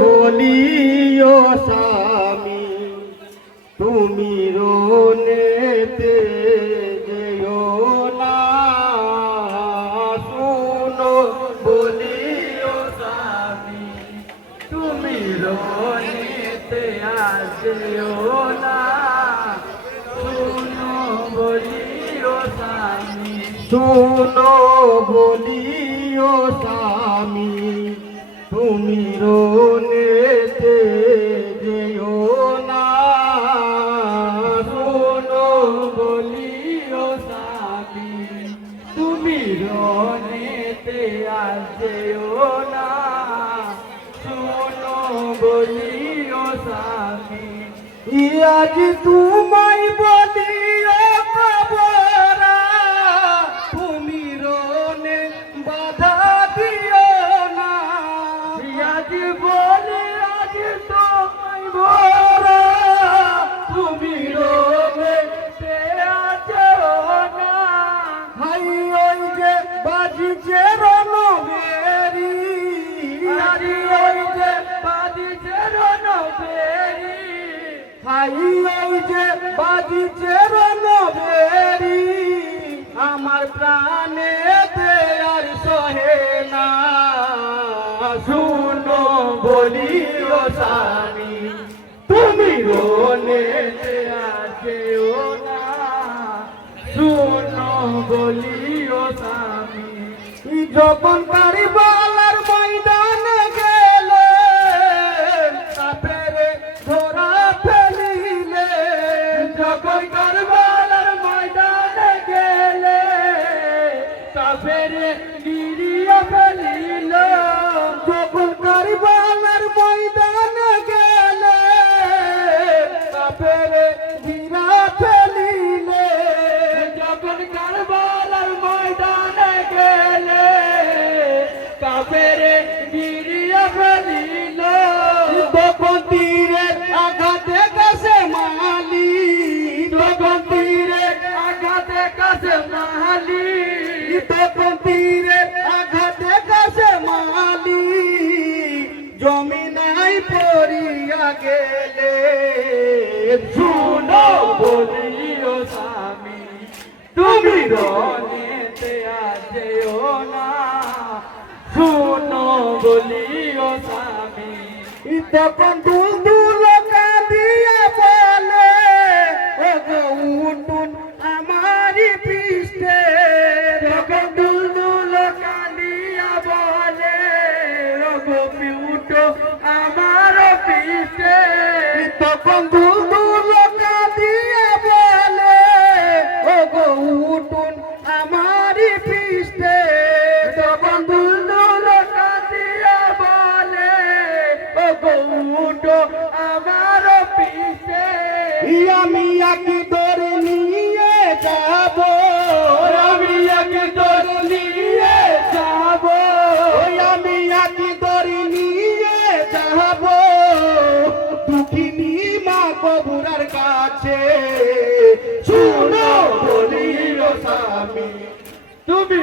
বলিও স্বামী তুমি রোনেতে যেও না, শুনো বলিও স্বামী তুমি রোনেতে যেও না, শুনো বলিও স্বামী, শুনো বলিও স্বামী তুমি রোনেতে যেও না, শুনো বলিও স্বামী তুমি রোনেতে যেও না, শুনো বলিও স্বামী। আজ তোমায় বলিও খবরা তুমি রোনে বাধা দিও না, আজ বলে আজ তোমায় বলা তুমি রোনেতে যেও না। হাই ওই যে বাজিছে রণবেরি, আজ ওই যে বাজিছে রণবেরি, হাই ওই যে বাজিছে রণবেরি, আমার প্রাণেতে আর সহে না, শুনো বলিও স্বামী তুমি রোনেতে যেও না, শুনো বলিও স্বামী। যখন কারবালার ময়দানে গেলে কাফের ধরা ফেলিলে, যখন কারবালার ময়দানে গেলে কাফের গিরিয়া ফেলিল, যখন কারবালার ময়দানে গেলে কাফের গিরা ফেলিলে, যখন কারবালার ময়দানে গেলে কাফের গিরিয়া ফেলিল, তখন তীরের আঘাতে কাছে মালি, তখন তীরের আঘাতে কাছে মালি, তখন তীরের আঘাতে কাছে মালি, জমিনাই পড়িয়া গেলে, শুনো বলিও স্বামী তুমি রোনেতে যেও না, শুনো বলিও স্বামী। তখন দুলদুল কাঁদিয়া বলে ওগো উঠুন আমারি পৃষ্ঠে, তখন দুলদুল কাঁদিয়া বলে ওগো উঠো আমার পৃষ্ঠে, তখন দুলদুল কাঁদিয়া বলে ওগো উঠুন আমারি পৃষ্ঠে, তখন দুলদুল কাঁদিয়া বলে ওগো উঠো আমার পৃষ্ঠে। আমি একই দৌড় নিয়ে যাব, আমি একই দৌড় নিয়ে যাব, আমি একই দৌড় নিয়ে যাব দুঃখিনী মা কবুরার কাছে, শুনো বলিও স্বামী তুমি